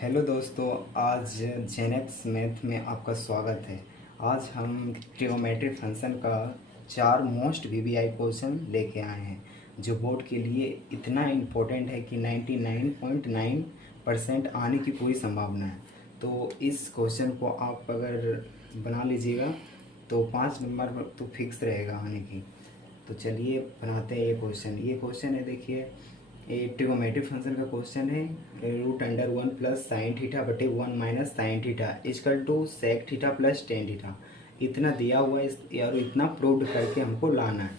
Hello दोस्तों, आज Gen X math में आपका स्वागत है। आज हम ट्रिग्नोमेट्री फंक्शन का 4 मोस्ट वीवीआई क्वेश्चन लेके आए हैं जो बोर्ड के लिए इतना इम्पोर्टेंट है कि 99.9% आने की पूरी संभावना है। तो इस क्वेश्चन को आप अगर बना लीजिएगा तो 5 नंबर तो फिक्स रहेगा आने की। तो चलिए बनाते हैं ये क्वेश्चन है। देखिए, ये ट्रिग्नोमेट्री फंक्शन का क्वेश्चन है। √1 प्लस साइन थीटा बटे 1 minus sine theta equal to sec theta plus tan theta. इतना दिया हुआ है और इतना प्रूव करके हमको लाना है,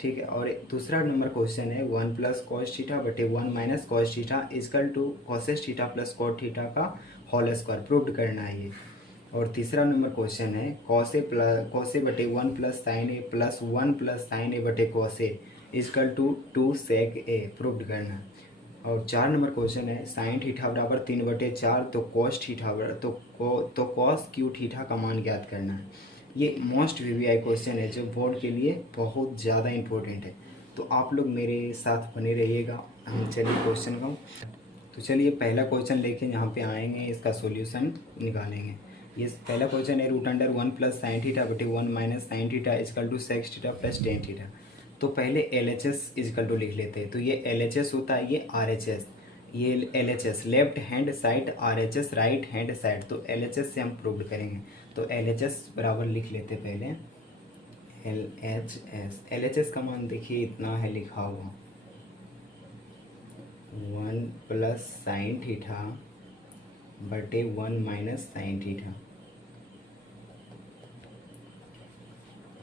ठीक है। और दूसरा नंबर क्वेश्चन है 1 प्लस कॉस थीटा बटे 1 minus cos theta equal to cosec theta plus cot theta का होल स्क्वायर प्रूव करना है ये। और तीसरा नंबर क्वेश्चन है कॉसे बटे 1 plus sine A plus 1 plus sine A बटे cosec equal to 2 sec A proved करना। और 4 नंबर क्वेश्चन है साइन थीटा बराबर 3/4 तो कॉस थीटा तो कॉस क्यू थीटा का मान ज्ञात करना है। ये मोस्ट वीवीआई क्वेश्चन है जो बोर्ड के लिए बहुत ज़्यादा इम्पोर्टेंट है। तो आप लोग मेरे साथ बने रहिएगा। हम चलिए क्वेश्चन का, तो चलिए पहला क्वेश्चन लेके यहाँ पे आएंगे, इसका सॉल्यूशन निकालेंगे। ये पहला क्वेश्चन है √1 प्लस साइन थीटा बटे 1 minus sine theta equal to sec theta plus tan theta. तो पहले LHS इजकल टू लिख लेते हैं। तो ये LHS होता है, ये RHS। ये LHS left hand side, RHS right hand side. तो LHS से हम प्रूव करेंगे। तो LHS बराबर लिख लेते पहले LHS का मान देखिए इतना है लिखा हुआ 1 प्लस साइन थीटा बटे 1 माइनस साइन थीटा।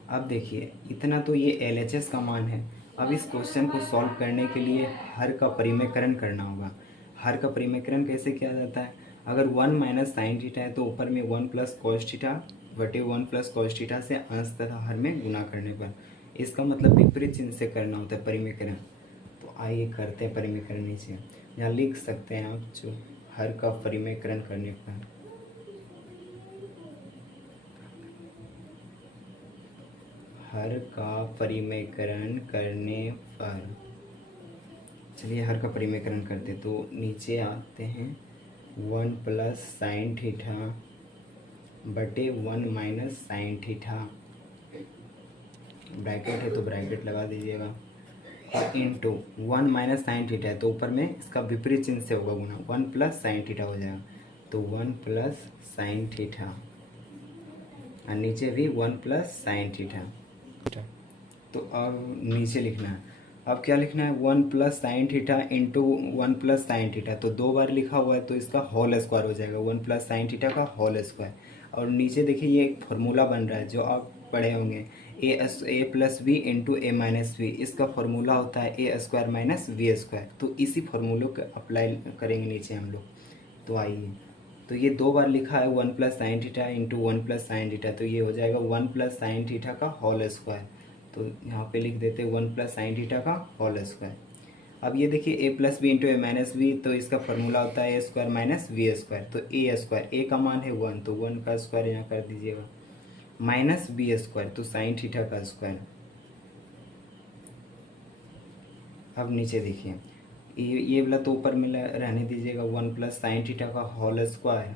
अब देखिए इतना तो ये LHS का मान है। अब इस क्वेश्चन को सॉल्व करने के लिए हर का परिमेयकरण करना होगा। हर का परिमेयकरण कैसे किया जाता है? अगर 1 माइनस साइन थीटा है तो ऊपर में 1 प्लस कॉस थीटा बटे 1 प्लस कॉस थीटा से अंश तथा हर में गुना करने पर, इसका मतलब विपरीत चिन्ह से करना होता है परिमेयकरण। तो आइए करते हैं परिमेयकरण। नीचे यहाँ लिख सकते हैं आप जो हर का परिमेयकरण करने पर हर का परिमेयकरण करने पर, चलिए हर का परिमेयकरण करते। तो नीचे आते हैं 1 प्लस साइन थीटा बटे 1 माइनस साइन थीटा, ब्रैकेट है तो ब्रैकेट लगा दीजिएगा, और इंटू 1 माइनस साइन थीटा है तो ऊपर में इसका विपरीत चिन्ह से होगा गुना, 1 प्लस साइन थीटा हो जाएगा। तो 1 प्लस साइन थीटा और नीचे भी 1 प्लस साइन थीटा। तो अब नीचे लिखना है, अब क्या लिखना है 1 plus sine theta into 1 plus sine theta. तो 2 बार लिखा हुआ है तो इसका होल स्क्वायर हो जाएगा 1 प्लस साइन थीटा का होल स्क्वायर। और नीचे देखिए ये एक फार्मूला बन रहा है जो आप पढ़े होंगे, a plus v into a minus v. इसका फार्मूला होता है ए स्क्वायर माइनस वी स्क्वायर। तो इसी फार्मूले को अप्लाई करेंगे नीचे हम लोग। तो आइए, तो ये 2 बार लिखा है 1 plus sine theta into 1 plus sine theta, तो ये हो जाएगा 1 प्लस साइन थीटा का होल स्क्वायर। तो यहाँ पे लिख देते 1 प्लस साइन थीटा का होल स्क्वायर। अब ये देखिए a plus b into a minus v, तो इसका फार्मूला होता है ए स्क्वायर माइनस वी स्क्वायर। तो ए स्क्वायर, ए का मान है 1 तो 1 का स्क्वायर यहाँ कर दीजिएगा, माइनस बी स्क्वायर तो साइन थीटा का स्क्वायर। अब नीचे देखिए ये वाला तो ऊपर में रहने दीजिएगा 1 प्लस साइन थीटा का होल स्क्वायर,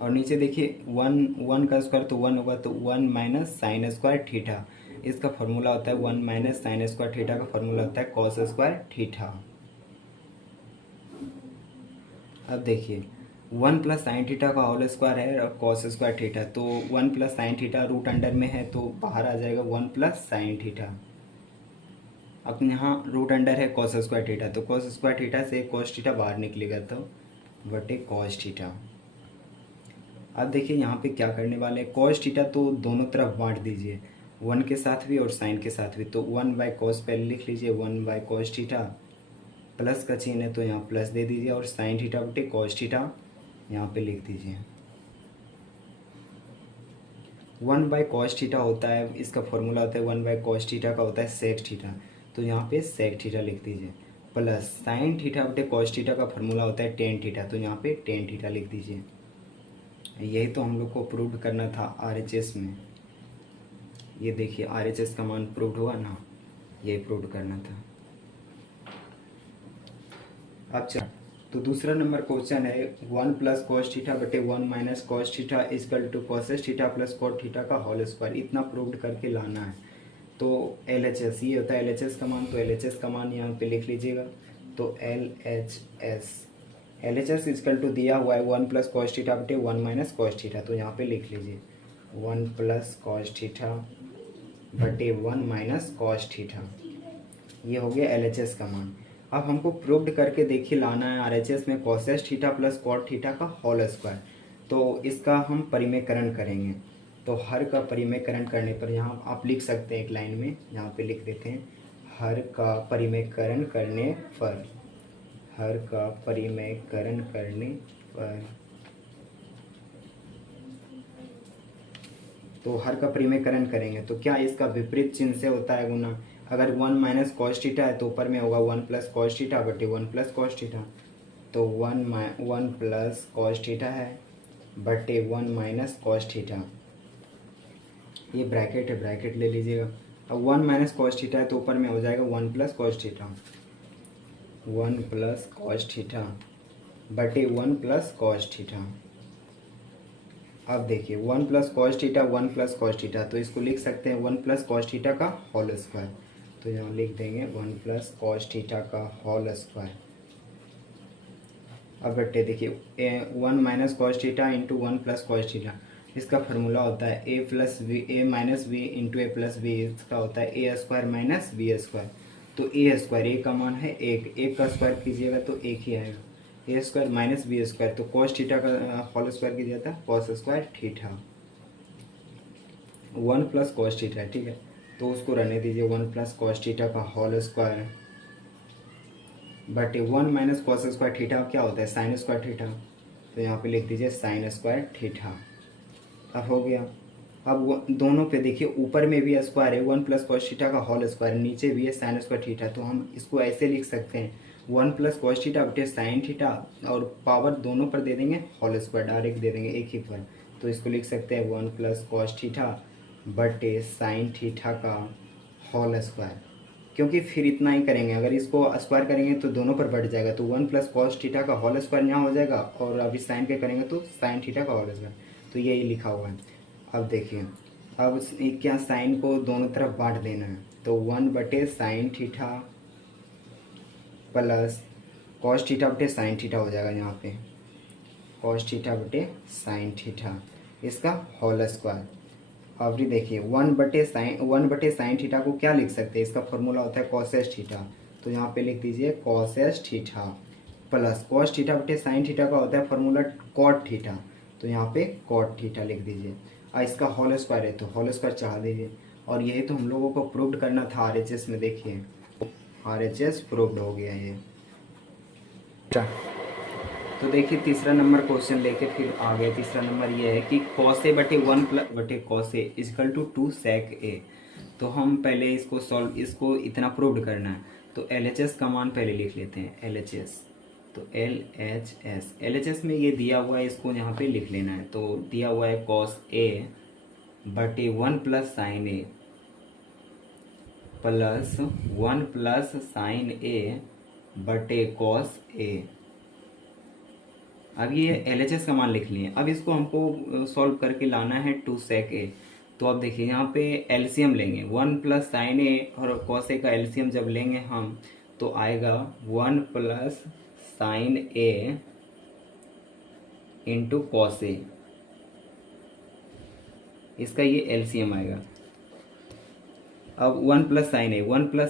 और नीचे देखिए 1 का स्क्वायर तो 1 होगा, तो 1 माइनस साइन स्क्वायर थीटा। इसका फॉर्मूला होता है 1 माइनस साइन स्क्वायर थीटा का फॉर्मूला होता है कॉस स्क्वायर थीटा। अब देखिए 1 प्लस साइन थीटा का होल स्क्वायर है और कॉस स्क्वायर थीटा, तो 1 plus sine theta root under में है तो बाहर आ जाएगा 1 प्लस साइन थीटा। अब यहाँ रूट अंडर है कॉस स्क्वायर थीटा, तो कॉस स्क्वायर थीटा से कॉस थीटा बाहर निकलेगा तो बटे कॉस थीटा। अब देखिए यहाँ पे क्या करने वाले हैं, कॉस थीटा तो दोनों तरफ बांट दीजिए, 1 के साथ भी और साइन के साथ भी। तो 1 बाई कॉस पहले लिख लीजिए, 1 बाई कॉस थीटा, प्लस का चिन्ह है तो यहाँ प्लस दे दीजिए, और साइन थीटा बटे कॉस थीटा यहाँ पे लिख दीजिए। 1 बाई कॉस थीटा होता है, इसका फॉर्मूला होता है 1 बाई कॉस थीटा का होता है सेक थीटा, तो यहाँ पे सेक थीटा लिख दीजिए, प्लस साइन थीटा बटे कॉस थीटा का फॉर्मूला होता है टेन थीटा, तो यहाँ पे टेन थीटा लिख दीजिए। यही तो हम लोग को प्रूव करना था RHS में। ये देखिए RHS का मान प्रूव हुआ ना, यही प्रूव करना था। अब तो दूसरा नंबर क्वेश्चन है 1 प्लस कॉस थीटा बटे 1 minus cos theta equal to cosec theta plus cot theta का होल स्क्वायर, इतना प्रूव्ड करके लाना है। तो LHS ये होता है LHS का मान, तो LHS का मान यहाँ पे लिख लीजिएगा। तो LHS इजकल टू दिया हुआ है 1 प्लस कॉस थीटा बटे 1 माइनस कॉस थीटा, तो यहाँ पे लिख लीजिए 1 प्लस कॉस थीटा बटे 1 माइनस कॉस थीटा, ये हो गया LHS का मान। अब हमको प्रूव्ड करके देखिए लाना है RHS में cosec theta plus cot theta का होल स्क्वायर। तो इसका हम परिमेयकरण करेंगे। तो हर का परिमेयकरण करने पर यहाँ आप लिख सकते हैं एक लाइन में, यहाँ पे लिख देते हैं हर का परिमेयकरण करने पर, हर का परिमेयकरण करने पर, तो हर का परिमेयकरण करेंगे तो क्या इसका विपरीत चिन्ह से होता है गुना। अगर 1 माइनस कॉस थीटा है तो ऊपर में होगा 1 प्लस कॉस थीटा बटे 1 प्लस कॉस थीटा, तो 1 प्लस कॉस थीटा है बटे 1 माइनस कॉस थीटा, ये ब्रैकेट है, ब्रैकेट ले लीजिएगा। अब 1 माइनस कॉस थीटा है तो ऊपर में हो जाएगा 1 plus cos theta, 1 plus cos theta बटे 1 प्लस कॉस थीटा। अब देखिए 1 plus cos theta 1 plus cos theta, तो इसको लिख सकते हैं 1 प्लस कॉस थीटा का होल स्क्वायर, तो यहाँ लिख देंगे 1 प्लस कॉस थीटा का होल स्क्वायर। अब बटे देखिए 1 minus cos theta into 1 plus cos theta, इसका फार्मूला होता है ए plus we, A minus we into A plus V, इसका होता है ए स्क्वायर माइनस बी स्क्वायर। तो ए स्क्वायर, ए का मान है एक का स्क्वायर कीजिएगा तो एक ही आएगा, ए स्क्वायर माइनस बी स्क्वायर, तो कॉस थीटा का होल स्क्वायर कीजिए था cos square theta, 1 plus cos theta है, ठीक है। तो उसको रहने दीजिए 1 प्लस कॉस थीटा का होल स्क्वायर बटे 1 माइनस कॉस स्क्वायर थीटा क्या होता है साइन स्क्वायर थीटा, तो यहाँ पे लिख दीजिए साइन स्क्वायर थीटा। अब हो गया। अब दोनों पे देखिए ऊपर में भी स्क्वायर है 1 प्लस कॉस थीटा का होल स्क्वायर, नीचे भी है साइन स्क्वायर थीटा, तो हम इसको ऐसे लिख सकते हैं 1 प्लस कॉस थीटा बटे साइन थीटा, और पावर दोनों पर दे देंगे होल स्क्वायर, डायरेक्ट दे देंगे एक ही पर, तो इसको लिख सकते हैं 1 प्लस कॉस थीटा बटे साइन थीटा का होल स्क्वायर। क्योंकि फिर इतना ही करेंगे, अगर इसको स्क्वायर करेंगे तो दोनों पर बढ़ जाएगा, तो 1 प्लस कॉस थीटा का होल स्क्वायर यहाँ हो जाएगा, और अभी साइन के करेंगे तो साइन थीटा का होल स्क्वायर, तो यही लिखा हुआ है। अब देखिए अब क्या साइन को दोनों तरफ बांट देना है, तो 1 बटे sine theta plus cos theta बटे साइन थीटा हो जाएगा, यहाँ पे कॉस थीटा बटे साइन थीटा, इसका होल स्क्वायर। अब भी देखिए 1 बटे साइन थीटा को क्या लिख सकते हैं, इसका फॉर्मूला होता है कॉसेस थीटा, तो यहाँ पे लिख दीजिए causes theta plus cos theta बटे साइन थीटा का होता है फॉर्मूला कॉट थीटा, तो यहाँ पे कॉट थीटा लिख दीजिए। और इसका होल स्क्वायर है तो होल स्क्वायर चढ़ा दीजिए, और यही तो हम लोगों को प्रूव्ड करना था RHS में, देखिए RHS प्रूव्ड हो गया ये। तो देखिए तीसरा नंबर क्वेश्चन लेके फिर आ गया। तीसरा नंबर ये है कि कॉस ए बटे 1 प्लस बटे cos A is equal to 2 sec ए। तो हम पहले इसको इतना प्रूव्ड करना है, तो LHS का मान पहले लिख लेते हैं LHS, तो LHS में ये दिया हुआ है, इसको यहाँ पे लिख लेना है। तो दिया हुआ है कॉस ए बटे 1 plus sine A plus 1 plus sine A बटे कॉस ए। अब ये LHS का मान लिख लिए। अब इसको हमको सॉल्व करके लाना है 2 सेक ए। तो अब देखिए यहाँ पे एलसीएम लेंगे 1 प्लस साइन ए और कॉस ए का एलसीएम जब लेंगे हम तो आएगा 1 plus sine A into cos A, इसका ये एलसीएम आएगा। अब 1 प्लस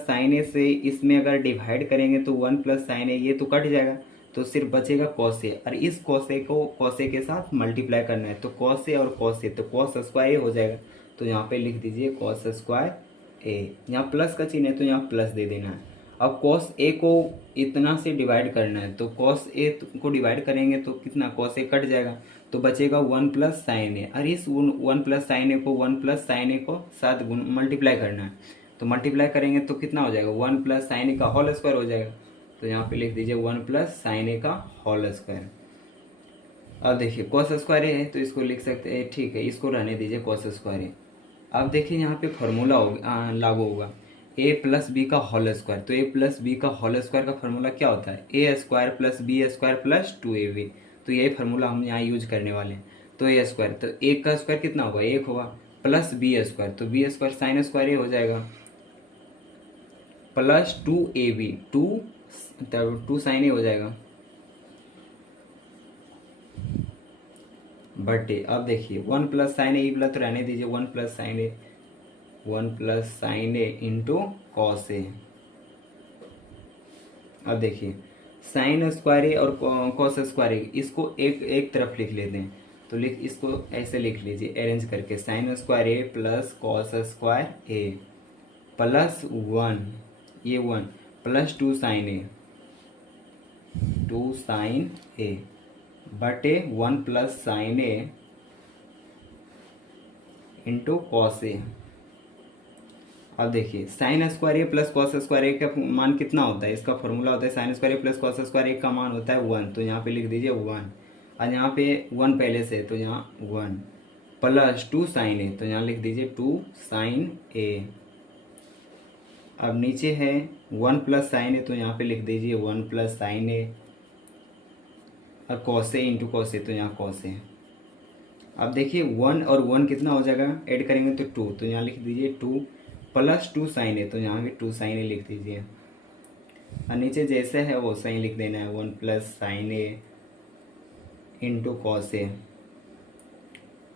साइन ए से इसमें अगर डिवाइड करेंगे तो 1 प्लस साइन ए ये तो कट जाएगा, तो सिर्फ बचेगा कॉस ए, और इस कॉस ए को कॉस ए के साथ मल्टीप्लाई करना है, तो कॉस ए और कॉस ए, तो कॉस स्क्वायर ए हो जाएगा। तो यहाँ पे लिख दीजिए कॉस स्क्वायर ए, यहाँ प्लस का चिन्ह है तो यहाँ प्लस दे देना है। अब कॉस ए को इतना से डिवाइड करना है, तो कॉस ए को डिवाइड करेंगे तो कितना, कॉस ए कट जाएगा, तो बचेगा 1 प्लस साइन ए, और इस 1 प्लस साइन ए को 1 प्लस साइन ए को साथ मल्टीप्लाई करना है, तो मल्टीप्लाई करेंगे तो कितना हो जाएगा, 1 प्लस साइन ए का होल स्क्वायर हो जाएगा। तो यहाँ पे लिख दीजिए 1 प्लस साइन ए का होल स्क्वायर। अब देखिए कॉस स्क्वायर ए है तो इसको लिख सकते हैं, ठीक है, इसको रहने दीजिए कॉस स्क्वायर ए। अब देखिए यहाँ पे फॉर्मूला लागू होगा, ए प्लस बी का होल स्क्वायर। तो ए प्लस बी का होल स्क्वायर का फॉर्मूला क्या होता है? ए square plus b square plus 2ab। तो यही फार्मूला हम यहाँ यूज करने वाले हैं। तो ए स्क्वायर, तो एक का स्क्वायर कितना होगा? एक होगा, प्लस बी स्क्वायर, तो बी स्क्वायर साइन स्क्वायर ये हो जाएगा, प्लस 2ab, टू साइन ए हो जाएगा बटे, अब देखिए 1 प्लस साइन ए प्लस, तो रहने दीजिए 1 plus sine A, 1 plus sine A into cos A. अब देखिए साइन स्क्वायर ए और कॉस स्क्वायर ए, इसको एक एक तरफ लिख लेते हैं। तो इसको ऐसे लिख लीजिए अरेंज करके, साइन स्क्वायर ए प्लस कॉस स्क्वायर ए प्लस 1, ये 1 plus 2 sign A, 2 sign A बटे 1 plus sine A into cos A. अब देखिए साइन स्क्वायर ए प्लस कॉस स्क्वायर ए का मान कितना होता है? इसका फॉर्मूला होता है साइन स्क्वायर ए प्लस कॉस स्क्वायर ए का मान होता है 1। तो यहाँ पे लिख दीजिए 1, और यहाँ पे 1 पहले से, तो यहाँ 1 प्लस 2 साइन ए, तो यहाँ लिख दीजिए 2 साइन ए। अब नीचे है 1 प्लस साइन ए, तो यहाँ पे लिख दीजिए 1 प्लस साइन ए, और cos A into cos A, तो यहाँ कॉस ए। अब देखिए 1 और 1 कितना हो जाएगा? ऐड करेंगे तो 2, तो यहाँ लिख दीजिए 2 प्लस 2 साइन ए, तो यहाँ भी 2 साइन ए लिख दीजिए, और नीचे जैसे है वो सही लिख देना है, 1 plus sine A into cos A.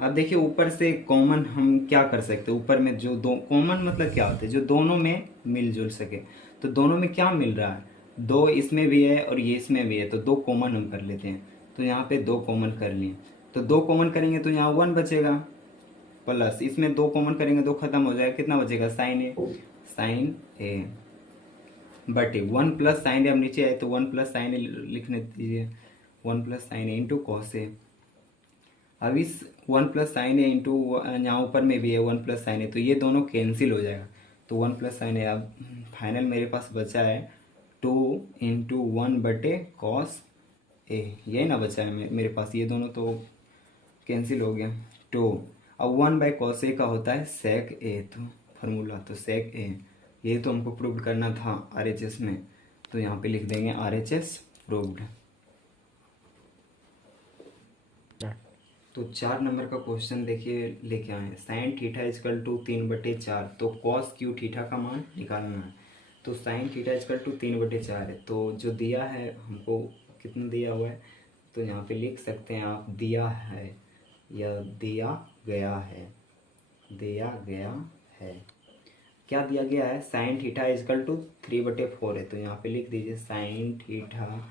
अब देखिए ऊपर से कॉमन हम क्या कर सकते हैं? ऊपर में जो दो कॉमन मतलब क्या होता है? जो दोनों में मिलजुल सके। तो दोनों में क्या मिल रहा है? 2 इसमें भी है और ये इसमें भी है, तो 2 कॉमन हम कर लेते हैं। तो यहाँ पे 2 कॉमन कर लिए, तो 2 कॉमन करेंगे तो यहाँ 1 बचेगा, प्लस इसमें 2 कॉमन करेंगे, 2 खत्म हो जाएगा, कितना बचेगा? साइन ए, साइन ए बटे 1 प्लस साइन ए। अब नीचे आए तो 1 प्लस साइन ए लिखने दीजिए, 1 plus sine A into cos A. अब इस 1 प्लस साइन ए इंटू, यहाँ ऊपर में भी है 1 प्लस साइन ए, तो ये दोनों कैंसिल हो जाएगा, तो 1 प्लस साइन ए। अब फाइनल मेरे पास बचा है 2 इंटू 1 बटे कॉस ए, यही ना बचा है मेरे पास, ये दोनों तो कैंसिल हो गया। 2, अब 1 बाई कॉस ए का होता है सेक ए, तो फार्मूला तो सेक ए, ये तो हमको प्रूव करना था RHS में, तो यहाँ पे लिख देंगे RHS प्रूव्ड। तो 4 नंबर का क्वेश्चन देखिए लेके आए, साइन थीटा इजकल टू 3/4, तो कॉस क्यू थीटा का मान निकालना है। तो साइन थीटा इजकल टू 3/4 है, तो जो दिया है हमको कितना दिया हुआ है, तो यहाँ पे लिख सकते हैं आप दिया है या दिया गया है, दिया गया है। क्या दिया गया है? साइन थीटा इजकल टू 3/4 है, तो यहाँ पे लिख दीजिए साइन थीटा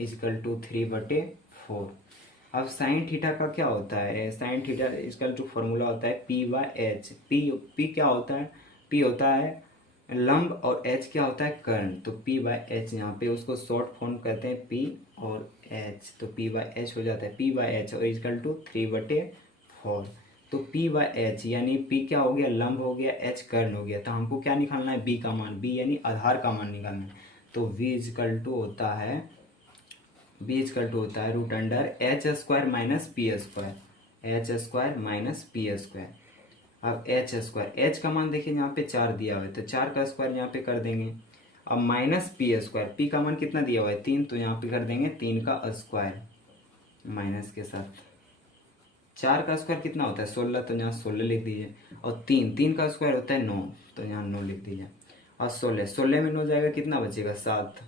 इजकल टू 3/4। अब साइन थीटा का क्या होता है? Sine theta equal to formula होता है P/H। पी क्या होता है? P होता है लंब और H क्या होता है? कर्ण। तो P/H यहाँ पे उसको शॉर्ट फॉर्म कहते हैं P और H, तो P/H हो जाता है P/H और इजकल टू 3/4। तो P/H यानी P क्या हो गया? लंब हो गया, H कर्ण हो गया। तो हमको क्या निकालना है? B का मान, B यानी आधार का मान निकालना है। तो V इजकल टू होता है, B इजकल टू होता है root under H² minus P², H² minus P²। अब H², H का मान देखिए यहाँ पे 4 दिया हुआ है, तो 4 का स्क्वायर यहाँ पे कर देंगे। अब माइनस P², P का मान कितना दिया हुआ है? 3, तो यहाँ पे कर देंगे 3 का स्क्वायर माइनस के साथ। 4 का स्क्वायर कितना होता है? 16, तो यहाँ 16 लिख दीजिए। और 3 का स्क्वायर होता है 9, तो यहाँ 9 लिख दीजिए। और 16 में 9 जाएगा, कितना बचेगा? 7,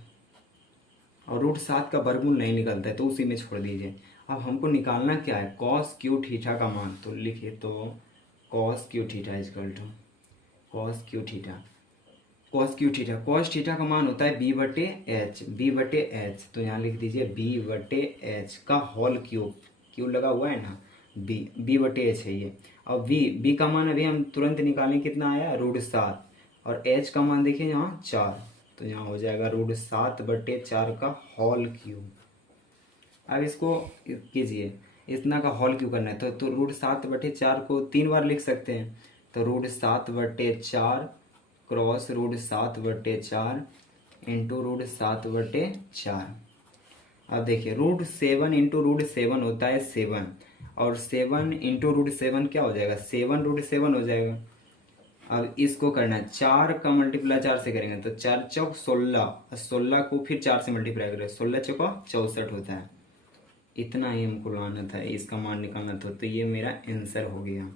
और रूट 7 का वर्गमूल नहीं निकलता है, तो उसी में छोड़ दीजिए। अब हमको निकालना क्या है? कॉस क्यू थीटा का मान। तो लिखिए, तो cos cube theta equal to cos cube theta, cos cube theta, cos theta का मान होता है B/H, B/H, तो यहाँ लिख दीजिए B/H का होल क्यूब, क्यूब लगा हुआ है ना, B/H है ये। और B का मान अभी हम तुरंत निकालें, कितना आया? रूट 7, और H का मान देखिए यहाँ 4, तो यहाँ हो जाएगा रूट 7/4 का होल क्यूब। अब इसको कीजिए, इतना का होल क्यूब करना है, तो रूट 7/4 को 3 बार लिख सकते हैं। तो root 7/4 cross root 7/4 into root 7/4। अब देखिए रूट 7 इंटू रूट 7 होता है 7, और 7 इंटू रूट 7 क्या हो जाएगा? 7 रूट 7 हो जाएगा। अब इसको करना है 4 का मल्टीप्लाई 4 से करेंगे तो 4 चौक 16, 16 को फिर 4 से मल्टीप्लाई करें 16 चौका 64 होता है। इतना ही हमको लाना था, इसका मान निकालना था, तो ये मेरा आंसर हो गया।